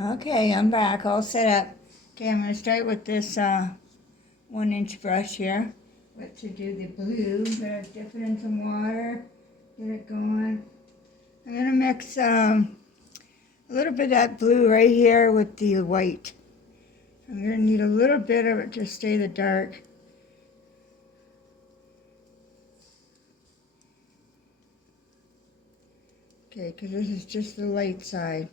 Okay, I'm back, all set up. Okay, I'm going to start with this 1-inch brush here. What to do the blue, gonna dip it in some water, get it going. I'm going to mix a little bit of that blue right here with the white. I'm going to need a little bit of it to stay the dark. Okay, because this is just the light side.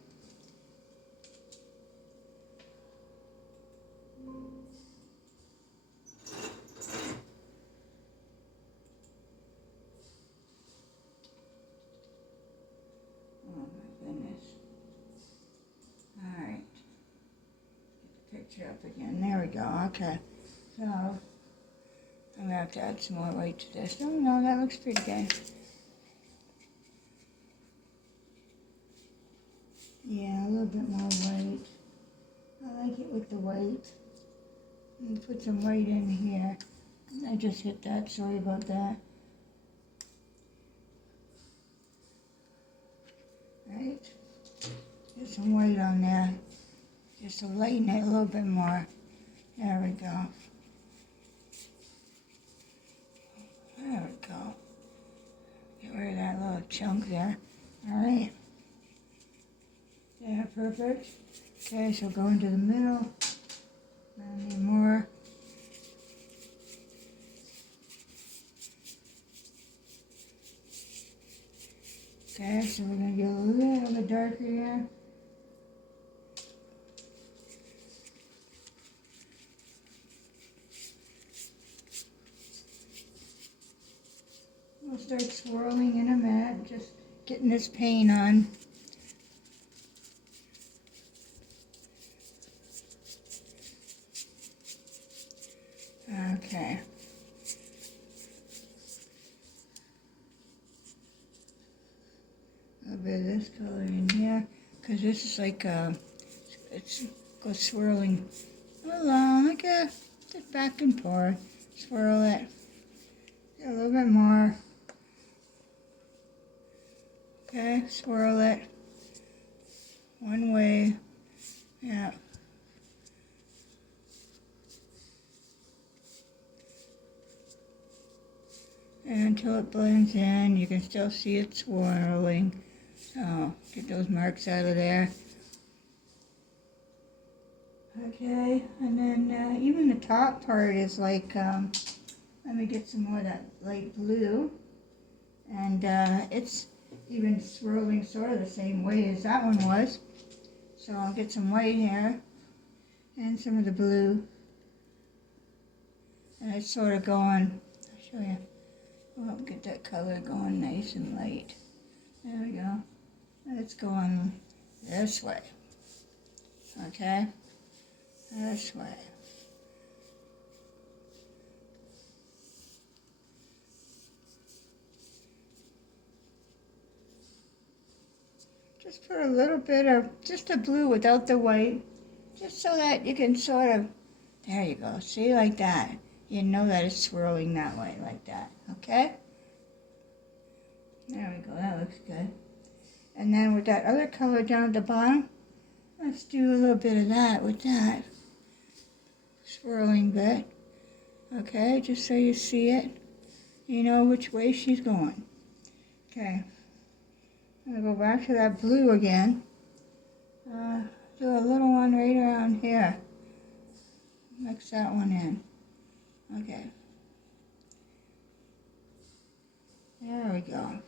Oh my goodness. Alright. Get the picture up again. There we go. Okay. So, I'm going to have to add some more white to this. Oh no, that looks pretty good. Yeah, a little bit more white. I like it with the white. And put some white in here. I just hit that, sorry about that. Right? Get some white on there. Just to lighten it a little bit more. There we go. There we go. Get rid of that little chunk there. Alright. Yeah, perfect. Okay, so go into the middle. I need more. Okay, so we're going to get a little bit darker here. We'll start swirling in a minute, just getting this paint on. Okay. A little bit of this color in here, because this is like it goes swirling along, like just back and forth. Swirl it. Get a little bit more. Okay, swirl it. One way. Yeah. And until it blends in, you can still see it swirling. So, get those marks out of there. Okay, and then even the top part is like, let me get some more of that light blue. And it's even swirling sort of the same way as that one was. So I'll get some white here and some of the blue. And it's sort of going, I'll show you. Well, get that color going nice and light. There we go. It's going this way. Okay? This way. Just put a little bit of, just the blue without the white. Just so that you can sort of, there you go. See, like that. You know that it's swirling that way, like that. Okay? There we go. That looks good. And then with that other color down at the bottom, let's do a little bit of that with that swirling bit. Okay, just so you see it. You know which way she's going. Okay. I'm going to go back to that blue again. Do a little one right around here. Mix that one in. Okay. There we go.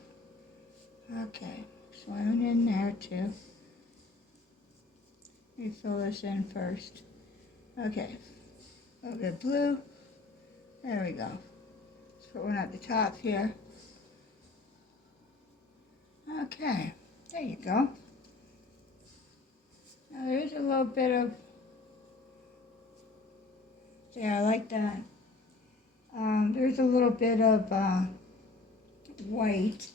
Okay. Swimming in there too. Let me fill this in first. Okay. A little bit of blue. There we go. Let's put one at the top here. Okay. There you go. Now there's a little bit of, yeah, I like that. There's a little bit of white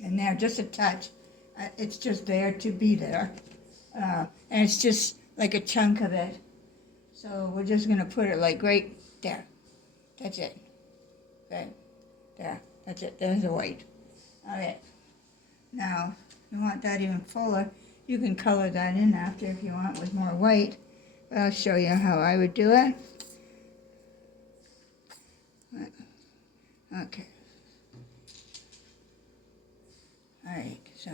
in there, just a touch. It's just there to be there. And it's just like a chunk of it. So we're just going to put it like right there. That's it. Okay. There. That's it. There's the white. Okay. Now, you want that even fuller. You can color that in after if you want with more white. But I'll show you how I would do it. Okay. Alright, so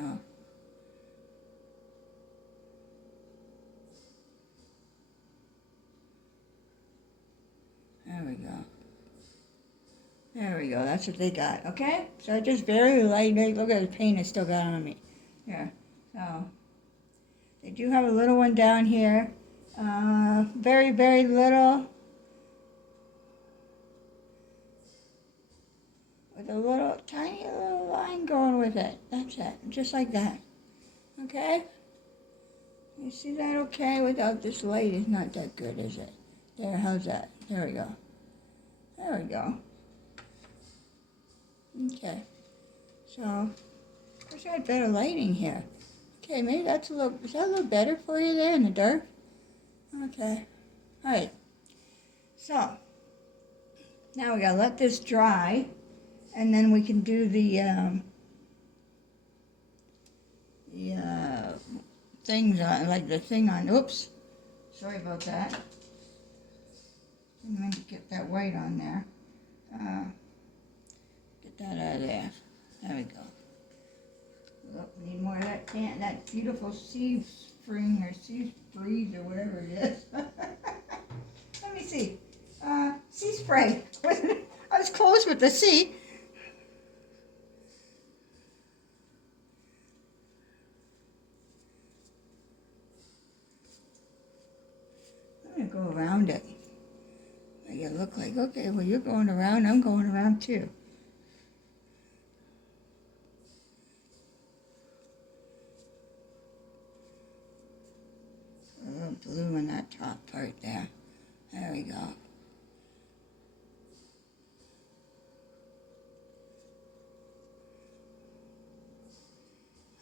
there we go. There we go, that's what they got, okay? So just very light, look at the paint it's still got on me. Here, so they do have a little one down here. Very, very little. With a little, tiny little line going with it. That's it, just like that. Okay? You see that okay? Without this light, it's not that good, is it? There, how's that? There we go. There we go. Okay. So, wish I had better lighting here. Okay, maybe that's a little, is that a little better for you there in the dark? Okay. Alright. So, now we gotta let this dry, and then we can do the things on, like the thing on, oops, sorry about that. Didn't mean to get that white on there. Get that out of there. There we go. Oh, need more of that can, that beautiful sea spring or sea breeze or whatever it is. Let me see. Sea spray. I was close with the sea. I'm going to go around it. Make it look like, okay, well, you're going around, I'm going around too. A little blue in that top part there. There we go.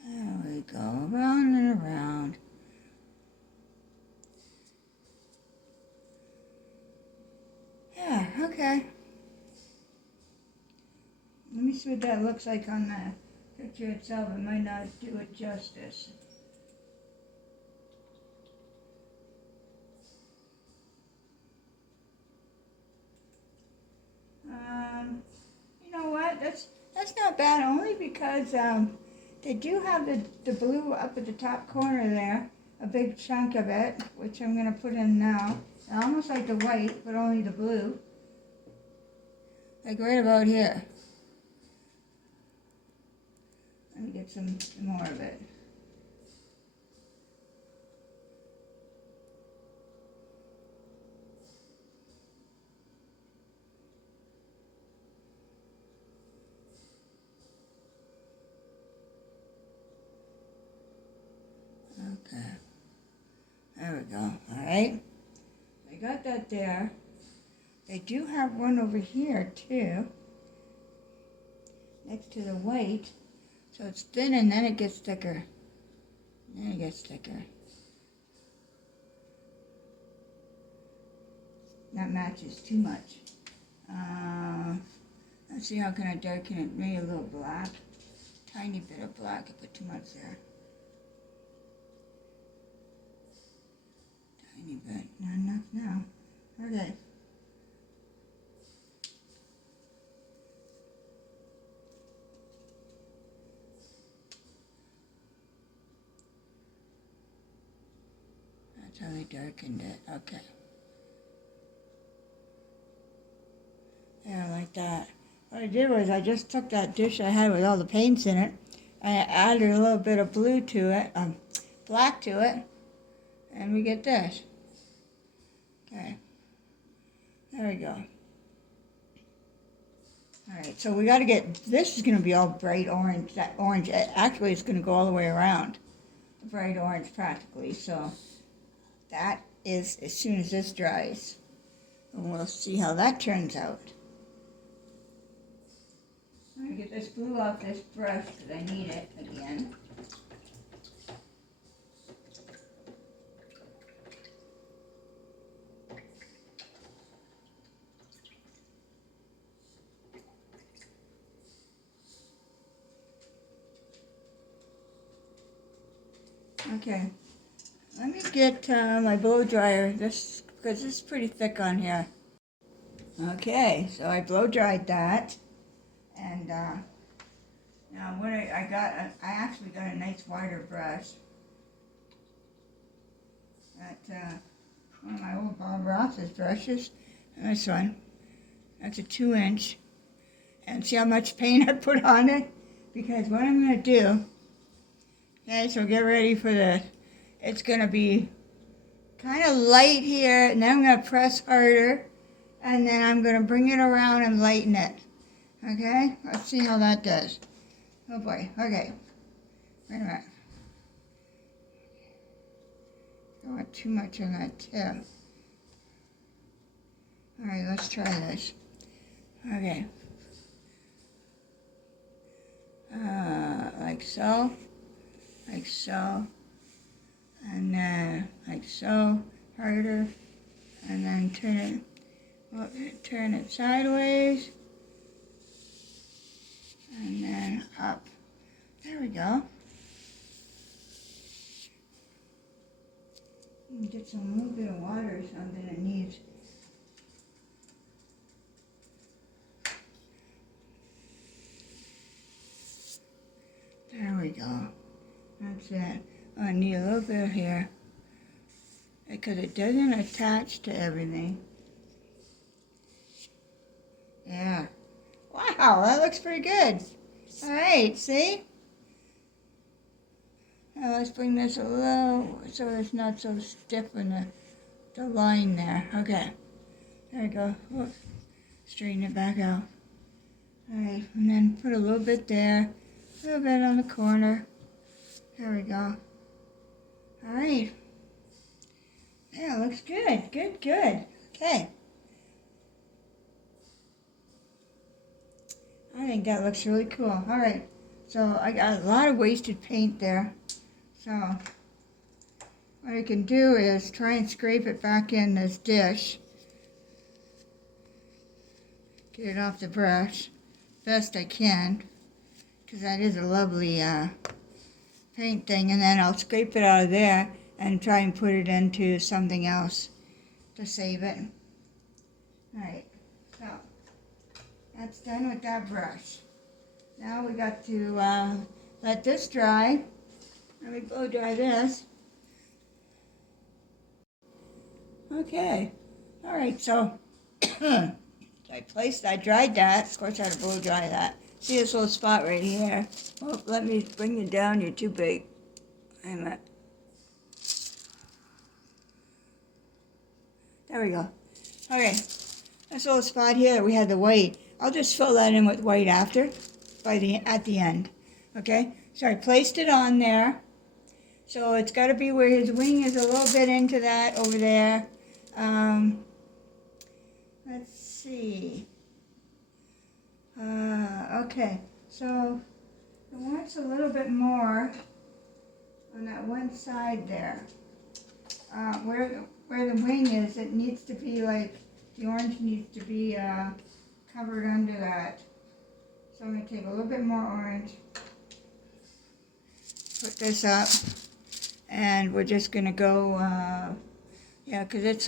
There we go, around and around. Yeah, okay. Let me see what that looks like on the picture itself. It might not do it justice. You know what? That's not bad, only because they do have the blue up at the top corner there, a big chunk of it, which I'm going to put in now. Almost like the white, but only the blue. Like right about here. Let me get some more of it. Okay. There we go. All right. I got that there. They do have one over here too, next to the white. So it's thin and then it gets thicker. Then it gets thicker. That matches too much. Let's see how can I darken it. Maybe a little black. Tiny bit of black. I put too much there. Tiny bit. Not enough now. Okay. That's how they darkened it. Okay. Yeah, like that. What I did was I just took that dish I had with all the paints in it, and I added a little bit of blue to it, black to it, and we get this. Okay. There we go. Alright, so we got to get, this is going to be all bright orange. That orange, actually it's going to go all the way around. Bright orange practically, so that is as soon as this dries. And we'll see how that turns out. I'm going to get this blue off this brush because I need it again. Okay, let me get my blow dryer, because this is pretty thick on here. Okay, so I blow dried that, and now what I got, I actually got a nice wider brush. That one of my old Bob Ross's brushes. And this one, that's a 2-inch. And see how much paint I put on it? Because what I'm going to do, okay, so get ready for this. It's going to be kind of light here, and then I'm going to press harder, and then I'm going to bring it around and lighten it. Okay? Let's see how that does. Oh boy. Okay. Wait a minute. Don't want too much on that tip. Alright, let's try this. Okay. Like so. Like so. And then like so. Harder. And then turn it sideways. And then up. There we go. Get a little bit of water or something it needs. There we go. That's it. I need a little bit here because it doesn't attach to everything. Yeah. Wow, that looks pretty good. All right, see? Now let's bring this a little so it's not so stiff in the line there. Okay. There we go. Whoop. Straighten it back out. All right, and then put a little bit there, a little bit on the corner. There we go. All right. Yeah, looks good. Good, good. Okay. I think that looks really cool. All right. So I got a lot of wasted paint there. So what I can do is try and scrape it back in this dish. Get it off the brush best I can, because that is a lovely paint thing. And then I'll scrape it out of there and try and put it into something else to save it. All right. So that's done with that brush. Now we got to let this dry. Let me blow dry this. Okay. All right, so I dried that. Of course, I had to blow dry that. See this little spot right here? Oh, let me bring you down. You're too big. Wait a minute. There we go. Okay. This little spot here that we had the white. I'll just fill that in with white after, at the end. Okay? So I placed it on there. So it's got to be where his wing is a little bit into that over there. Let's see. Okay, so it wants a little bit more on that one side there. Where the wing is, it needs to be like, the orange needs to be covered under that. So I'm going to take a little bit more orange, put this up. And we're just going to go, yeah, because it's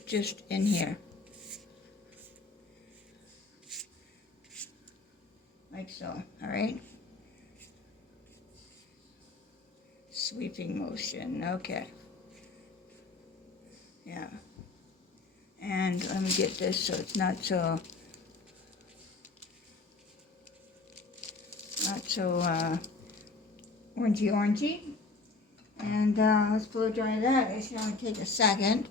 just in here. Like so, all right? Sweeping motion, okay. Yeah. And let me get this so it's not so orangey. And let's blow dry that. It's going to take a second.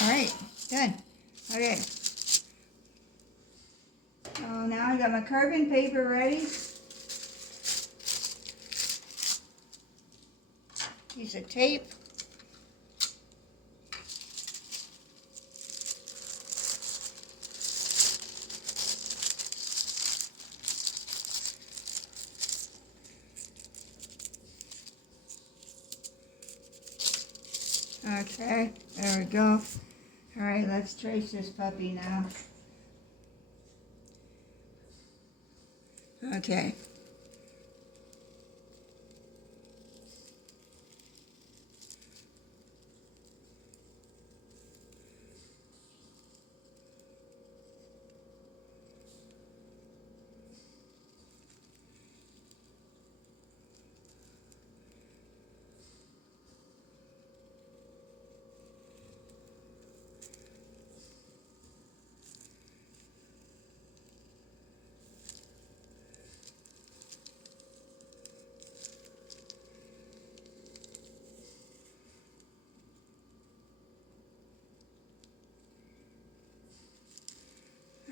All right, good. Okay. So now I got my carbon paper ready. Piece of tape. Okay, there we go. All right, let's trace this puppy now. Okay.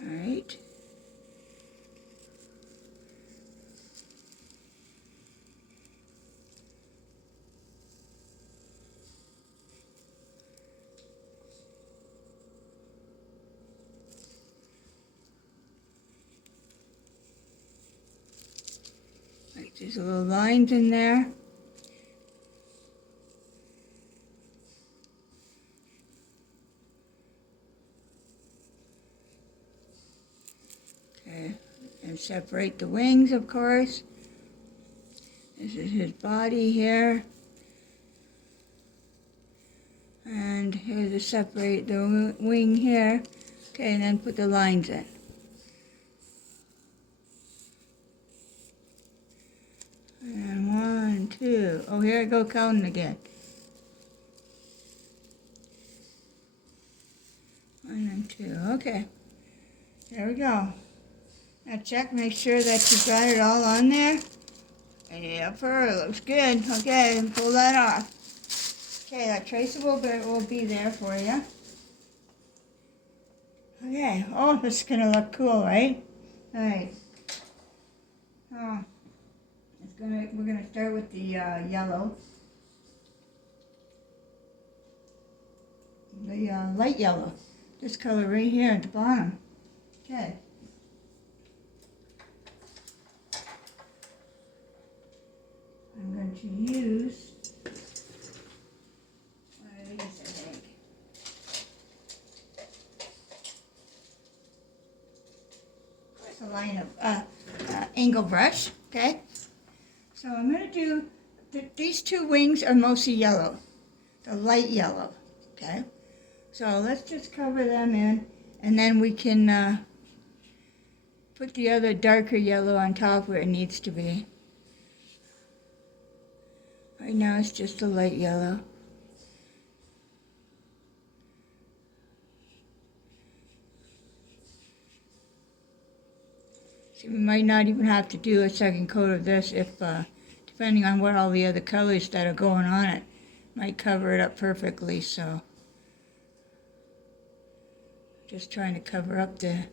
All right. Like there's little lines in there. Okay, and separate the wings, of course. This is his body here. And here's to separate the wing here. Okay, and then put the lines in. And 1, 2. Oh, here I go counting again. 1 and 2. Okay. There we go. Now check, make sure that you've got it all on there. Yep, it looks good. Okay, pull that off. Okay, that traceable bit will be there for you. Okay, oh, this is gonna look cool, right? All right. Oh, we're gonna start with the yellow. The light yellow. This color right here at the bottom. Okay. I'm going to use one of these, I think. Of course, a line of angle brush, okay? So I'm going to do, these two wings are mostly yellow, the light yellow, okay? So let's just cover them in, and then we can put the other darker yellow on top where it needs to be. Right now it's just a light yellow. See, we might not even have to do a second coat of this if, depending on what all the other colors that are going on it, might cover it up perfectly, so. Just trying to cover up the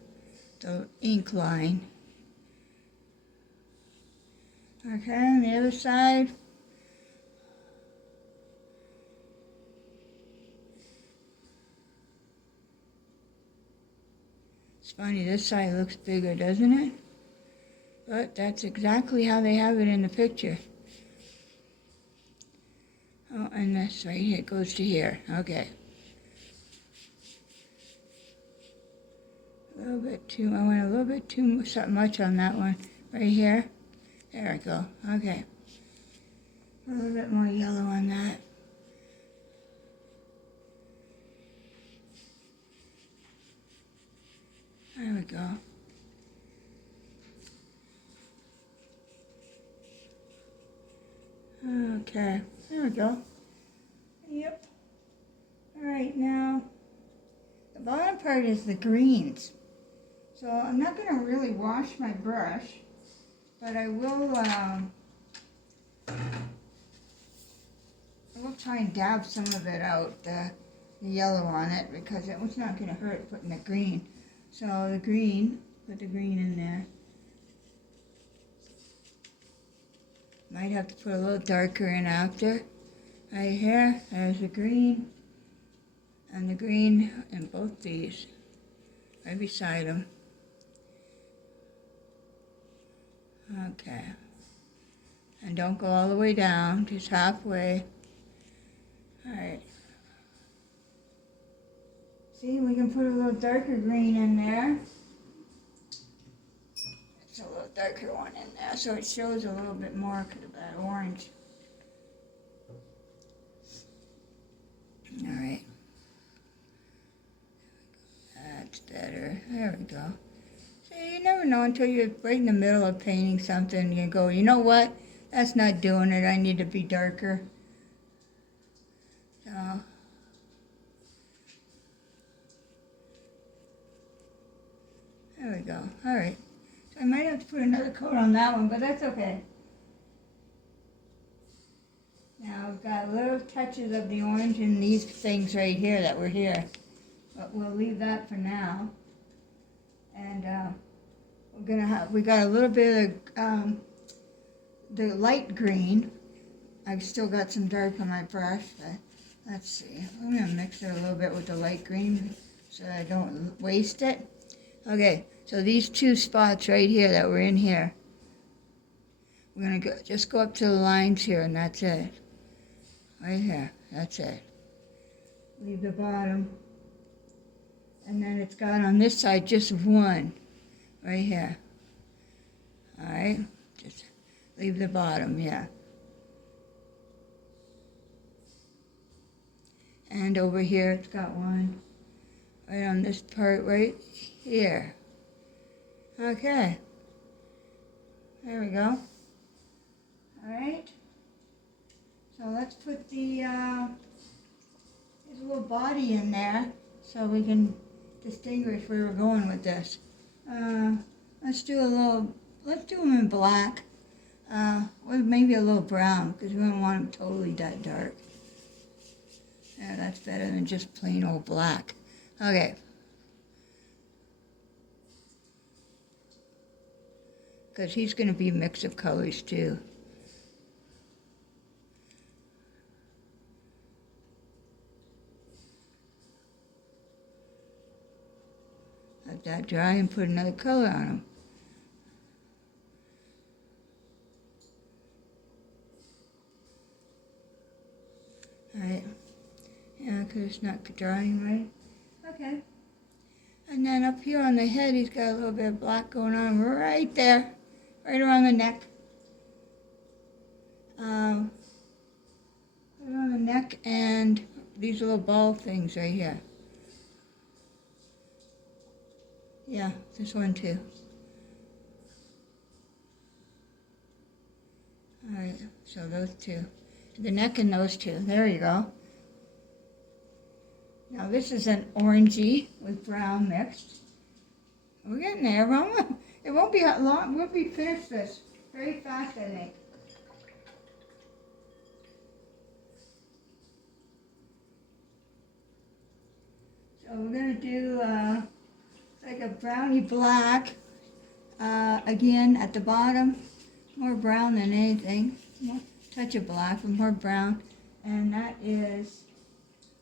ink line. Okay, on the other side. It's funny, this side looks bigger, doesn't it? But that's exactly how they have it in the picture. Oh, and this right here goes to here. Okay. A little bit too, I went a little bit too much on that one. Right here. There we go. Okay. A little bit more yellow on that. There we go. Okay, there we go. Yep. All right, now the bottom part is the greens. So I'm not going to really wash my brush, but I will try and dab some of it out, the yellow on it, because it was not going to hurt putting the green. So the green, put the green in there. Might have to put a little darker in after. Right here, there's the green, and the green in both these, right beside them. Okay. And don't go all the way down, just halfway. All right. See, we can put a little darker green in there. It's a little darker one in there, so it shows a little bit more of that orange. All right. That's better. There we go. See, you never know until you're right in the middle of painting something. You go, you know what? That's not doing it. I need to be darker. So, there we go. All right. So I might have to put another coat on that one, but that's okay. Now we've got little touches of the orange in these things right here that were here. But we'll leave that for now. And we got a little bit of the light green. I've still got some dark on my brush, but let's see. I'm gonna mix it a little bit with the light green so I don't waste it. Okay, so these two spots right here that were in here, we're gonna just go up to the lines here, and that's it. Right here, that's it. Leave the bottom. And then it's got on this side just one, right here. All right, just leave the bottom, yeah. And over here it's got one, right on this part right here. Okay, there we go. All right, so let's put the his little body in there so we can distinguish where we're going with this. Let's do him in black, or maybe a little brown, because we don't want him totally that dark. Yeah, that's better than just plain old black. Okay. Because he's going to be a mix of colors too. Let that dry and put another color on him. Alright. Yeah, because it's not drying right. Okay. And then up here on the head, he's got a little bit of black going on right there. Right around the neck. Right around the neck and these little ball things right here. Yeah, this one too. Alright, so those two. The neck and those two. There you go. Now this is an orangey with brown mixed. We're getting there. It won't be long. We'll be finished this very fast, I think. So we're going to do like a browny black again at the bottom. More brown than anything. Touch of black, but more brown. And that is,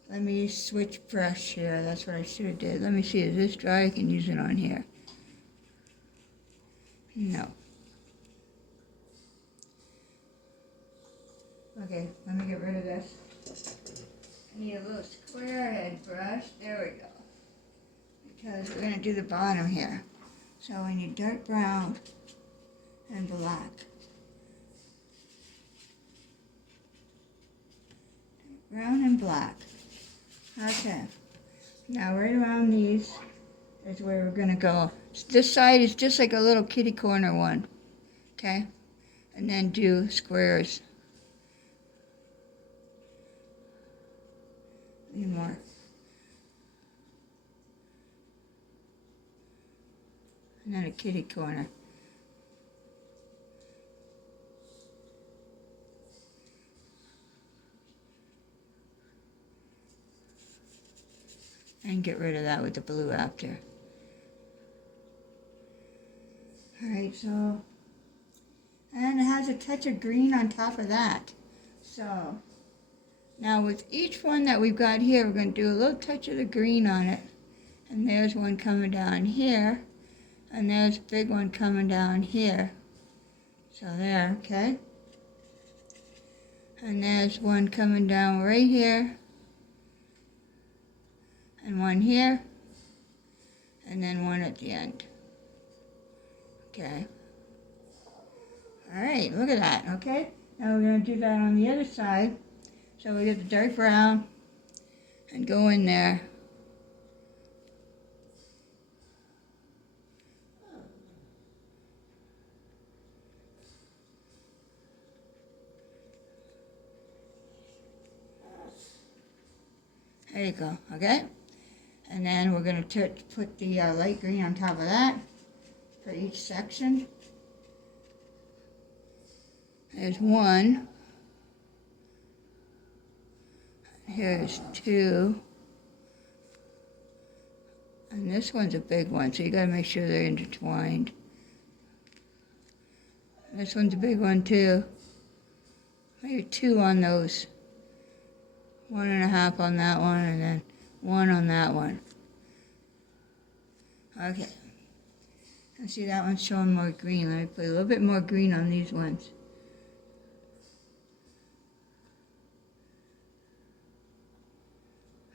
let me switch brush here. That's what I should have did. Let me see, is this dry? I can use it on here. No. Okay, let me get rid of this. I need a little square head brush. There we go. Because we're going to do the bottom here. So we need dark brown and black. Brown and black. Okay. Now right around these is where we're going to go. This side is just like a little kitty corner one. Okay? And then do squares. Need more. And then a kitty corner. And get rid of that with the blue after. Alright, so, and it has a touch of green on top of that. So, now with each one that we've got here, we're going to do a little touch of the green on it. And there's one coming down here. And there's a big one coming down here. So there, okay? And there's one coming down right here. And one here, and then one at the end. Okay. All right, look at that, okay? Now we're going to do that on the other side. So we get the dark brown and go in there. There you go, okay? And then we're going to put the light green on top of that for each section. There's one. Here's two. And this one's a big one, so you got to make sure they're intertwined. This one's a big one too. Maybe two on those. 1.5 on that one, and then one on that one. Okay. And see, that one's showing more green. Let me put a little bit more green on these ones.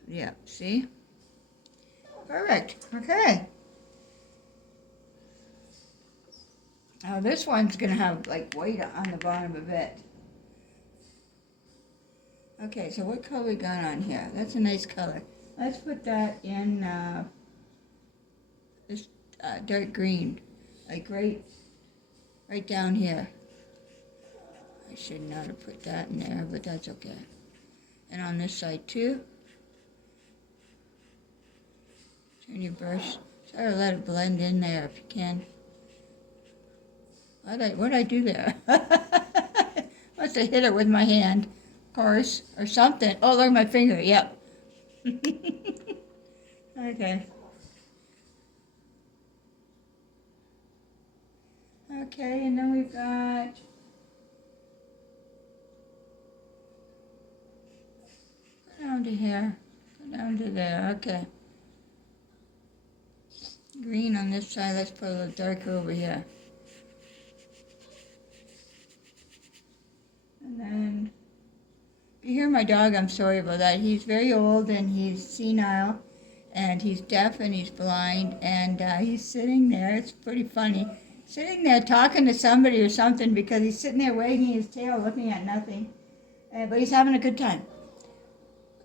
Yep, see? Perfect. Okay. Now this one's going to have like white on the bottom of it. Okay, so what color we got on here? That's a nice color. Let's put that in this dark green, like right down here. I should not have put that in there, but that's okay. And on this side too. Turn your brush. Try to let it blend in there if you can. What'd I do there? Must have hit it with my hand. Course, or something. Oh, look at my finger. Yep. Okay. Okay, and then we've got go down to here. Go down to there. Okay. Green on this side. Let's put a little darker over here. And then if you hear my dog, I'm sorry about that. He's very old and he's senile and he's deaf and he's blind and he's sitting there. It's pretty funny. Sitting there talking to somebody or something because he's sitting there wagging his tail looking at nothing. But he's having a good time.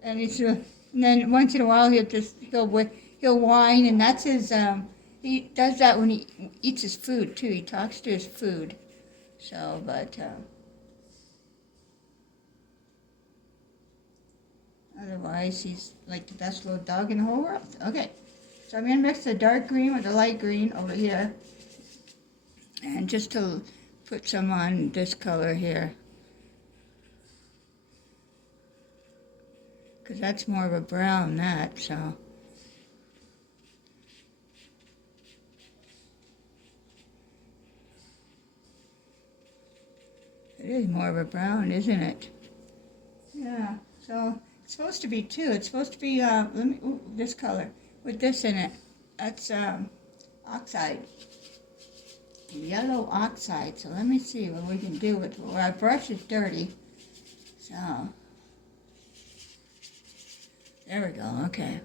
And and then once in a while he'll whine, and that's his, he does that when he eats his food too. He talks to his food. So, but otherwise, he's like the best little dog in the whole world. Okay, so I'm going to mix the dark green with the light green over here. And just to put some on this color here. Because that's more of a brown, that, so. It is more of a brown, isn't it? Yeah, so. It's supposed to be two. It's supposed to be this color with this in it. That's oxide, yellow oxide. So let me see what we can do with. Well, our brush is dirty, so there we go. Okay,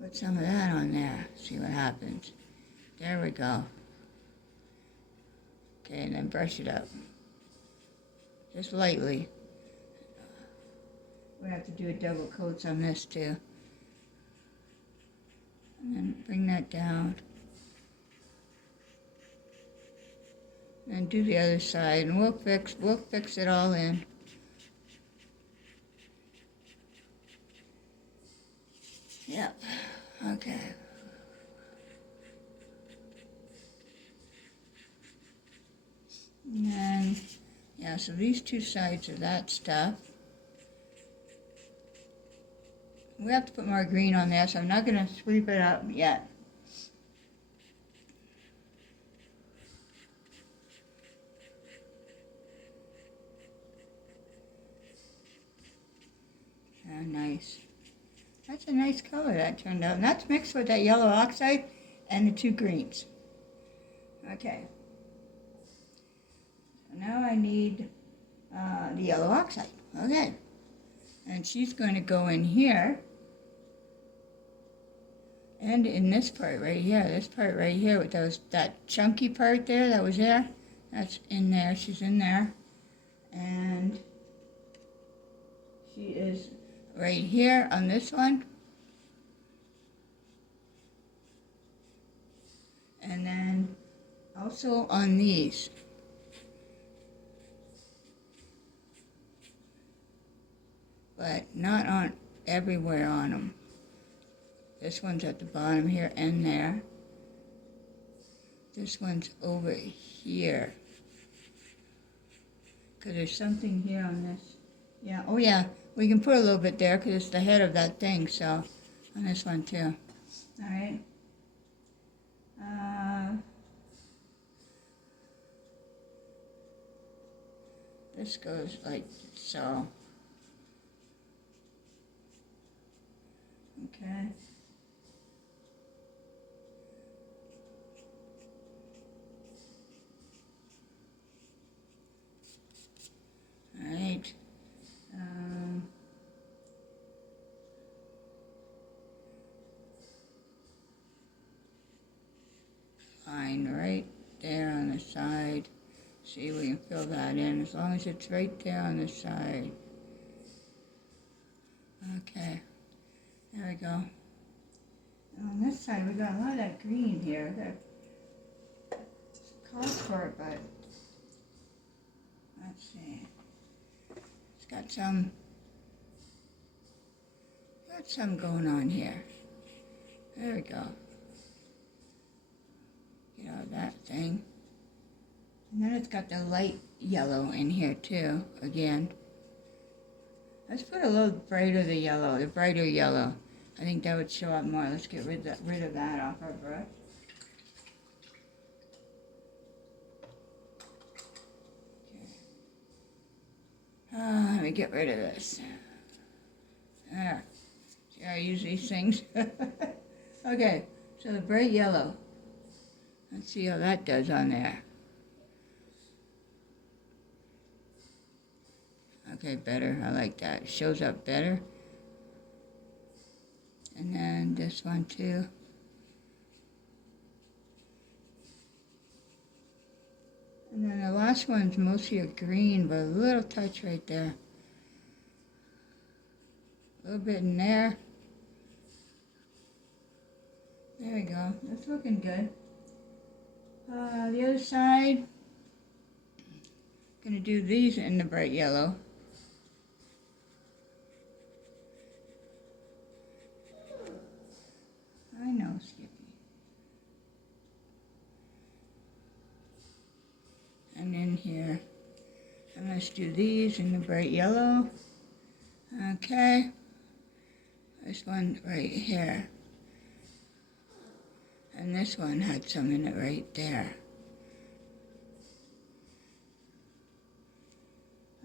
put some of that on there. See what happens. There we go. Okay, and then brush it up, just lightly. We have to do a double coats on this too. And then bring that down. And do the other side, and we'll fix it all in. Yep. Okay. And then, yeah, so these two sides are that stuff. We have to put more green on there, so I'm not going to sweep it up yet. Oh, nice. That's a nice color that turned out. And that's mixed with that yellow oxide and the two greens. Okay. So now I need the yellow oxide. Okay. And she's going to go in here. And in this part right here, with that chunky part there that was there, that's in there. She's in there. And she is right here on this one. And then also on these. But not on everywhere on them. This one's at the bottom here and there. This one's over here. Because there's something here on this. Yeah, oh yeah, we can put a little bit there because it's the head of that thing, so on this one too. Alright. This goes like so. Okay. Alright. Line right there on the side. See, we can fill that in as long as it's right there on the side. Okay. There we go. And on this side, we got a lot of that green here. That calls for it, but let's see. It's got some going on here. There we go. Get out of that thing. And then it's got the light yellow in here too, again. Let's put a little brighter yellow. I think that would show up more. Let's get rid of that off our brush. Okay. Let me get rid of this. There. See how I use these things? Okay, so the bright yellow. Let's see how that does on there. Okay, better. I like that. It shows up better. And then this one too. And then the last one's mostly a green, but a little touch right there. A little bit in there. There we go. That's looking good. The other side, gonna do these in the bright yellow. I know, Skippy. And in here, and let's do these in the bright yellow. Okay. This one right here. And this one had some in it right there.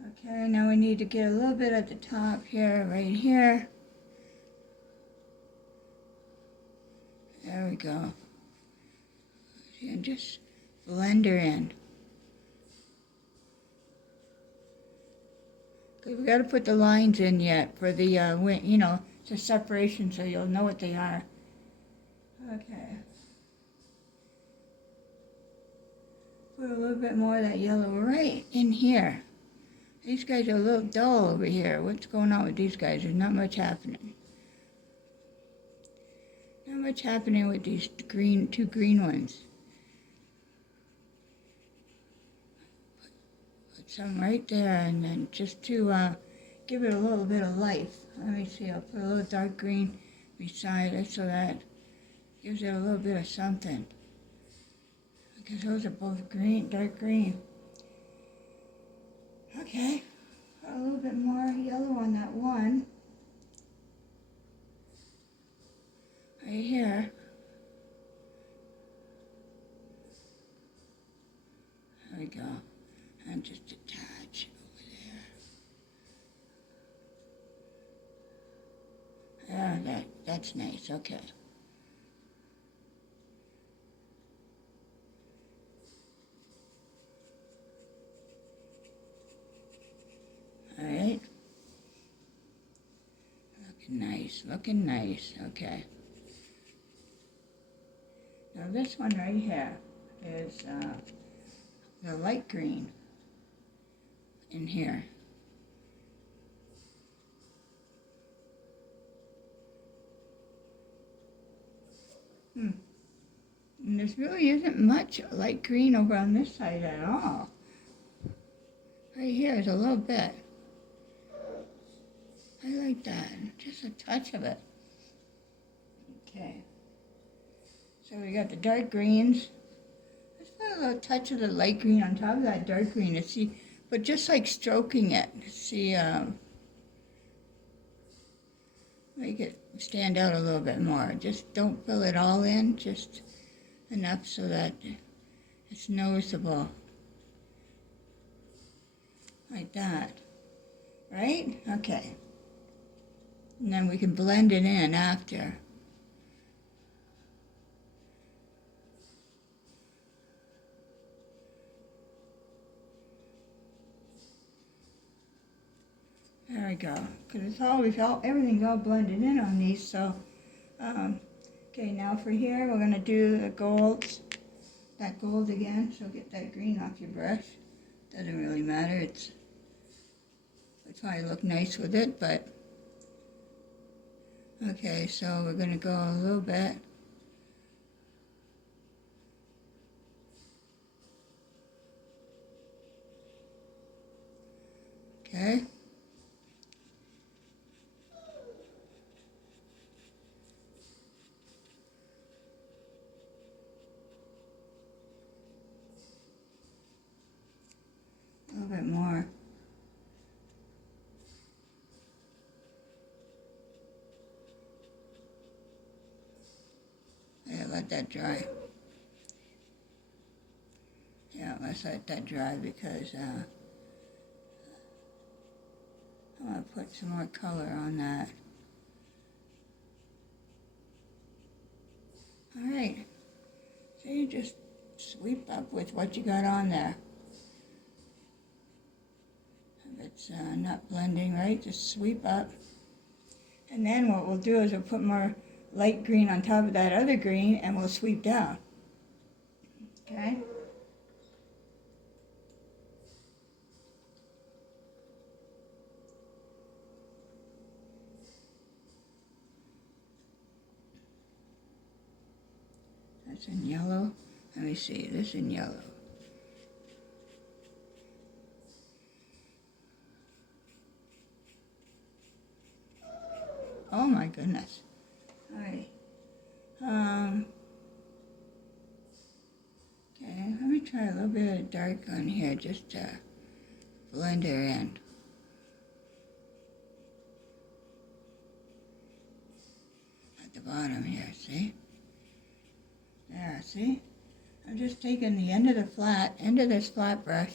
Okay, now we need to get a little bit at the top here, right here. There we go. And just blend her in. Because we got to put the lines in yet for the, the separation so you'll know what they are. Okay. Put a little bit more of that yellow right in here. These guys are a little dull over here. What's going on with these guys? There's not much happening. Not much happening with these two green ones. Put some right there, and then just to give it a little bit of life. Let me see, I'll put a little dark green beside it so that gives it a little bit of something. Because those are both green, dark green. Okay, a little bit more yellow on that one. Right here. There we go. And just a touch over there. Yeah, that's nice, okay. Alright. Looking nice, okay. Now this one right here is the light green in here. And this really isn't much light green over on this side at all. Right here is a little bit. I like that, just a touch of it. Okay. So we got the dark greens. Let's put a little touch of the light green on top of that dark green to see, but just like stroking it, see, make it stand out a little bit more. Just don't fill it all in, just enough so that it's noticeable. Like that. Right? Okay. And then we can blend it in after. There we go. Because it's all, everything's all blended in on these. So, okay, now for here, we're going to do the golds. That gold again. So get that green off your brush. Doesn't really matter. It probably look nice with it, but okay, so we're going to go a little bit. Okay. A little bit more. Yeah, let that dry. Yeah, let's let that dry because I want to put some more color on that. Alright, so you just sweep up with what you got on there. If it's not blending right, just sweep up. And then what we'll do is we'll put more light green on top of that other green and we'll sweep down. Okay? That's in yellow. Let me see, this in yellow. Oh my goodness. Alright. Okay, let me try a little bit of dark on here just to blend her in. At the bottom here, see? There, see? I'm just taking the end of this flat brush,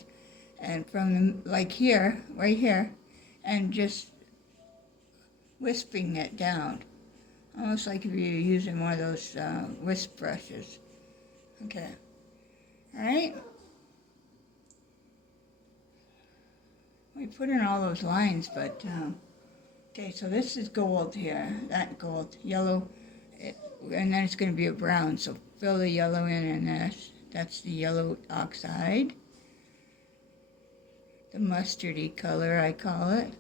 and from like here, right here, and just wisping it down. Almost like if you're using one of those wisp brushes. Okay. Alright? We put in all those lines, but, okay, so this is gold here. That gold. Yellow. And then it's going to be a brown, so fill the yellow in this. That's the yellow oxide. The mustardy color, I call it.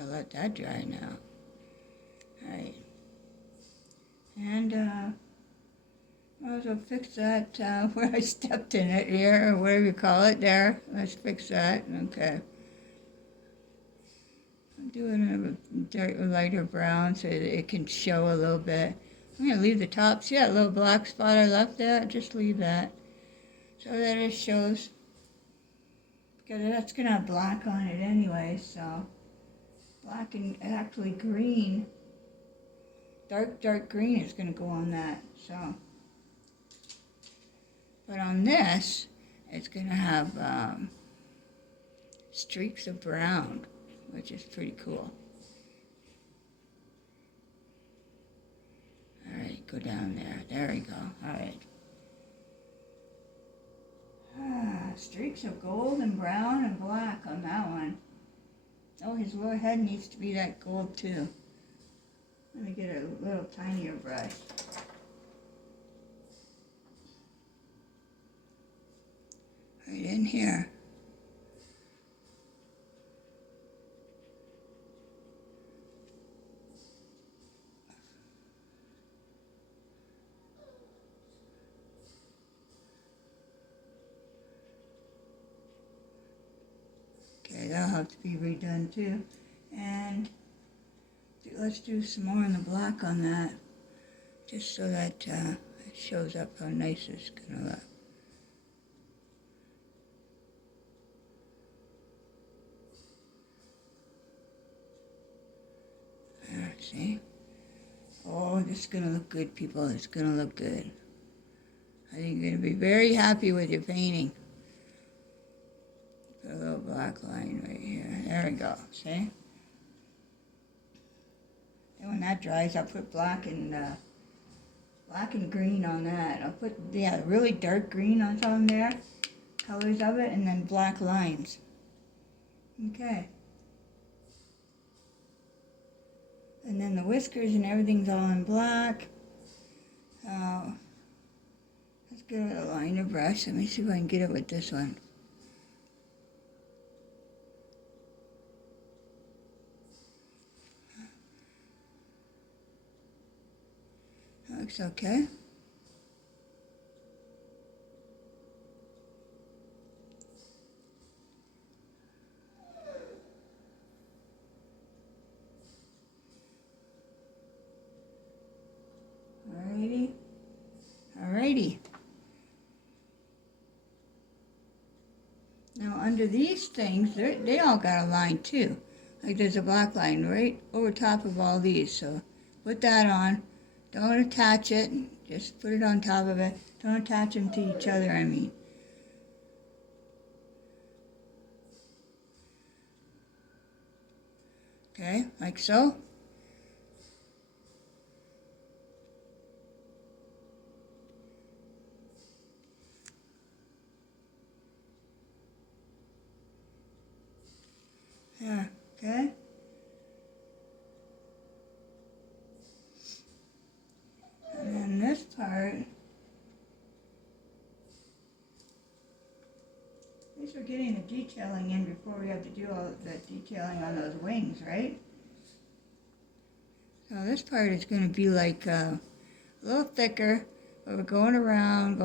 I'll let that dry now. Alright. And, might as well fix that where I stepped in it here, or whatever you call it there. Let's fix that. Okay. I'll do it in a lighter brown so that it can show a little bit. I'm going to leave the top. See that little black spot I left there? Just leave that so that it shows. Because that's going to have black on it anyway, so black and actually green. Dark green is going to go on that, so. But on this, it's going to have streaks of brown, which is pretty cool. Alright, go down there. There we go. Alright. Streaks of gold and brown and black on that one. Oh, his little head needs to be that gold too. Let me get a little tinier brush. Right in here. Okay, that'll have to be redone too. And let's do some more on the black on that, just so that it shows up how nice it's gonna look. There, see? Oh, this is gonna look good, people. It's gonna look good. I think you're gonna be very happy with your painting. Put a little black line right here. There we go. See? And when that dries, I'll put black and green on that. I'll put really dark green on some there, colors of it, and then black lines. Okay. And then the whiskers and everything's all in black. So let's get a liner brush. Let me see if I can get it with this one. That looks okay. Alrighty. Now under these things, they all got a line too. Like there's a black line right over top of all these. So put that on. Don't attach it. Just put it on top of it. Don't attach them to each other, I mean. Okay, like so. Yeah, okay. And then this part, at least we're getting the detailing in before we have to do all the detailing on those wings, right? So this part is going to be like a little thicker, but we're going around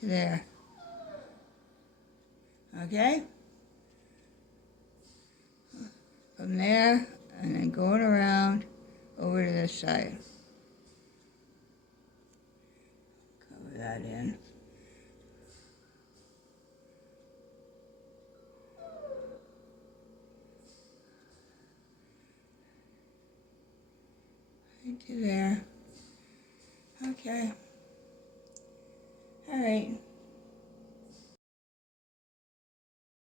to there. Okay? From there, and then going around over to this side. Cover that in. Right to there. Okay. All right.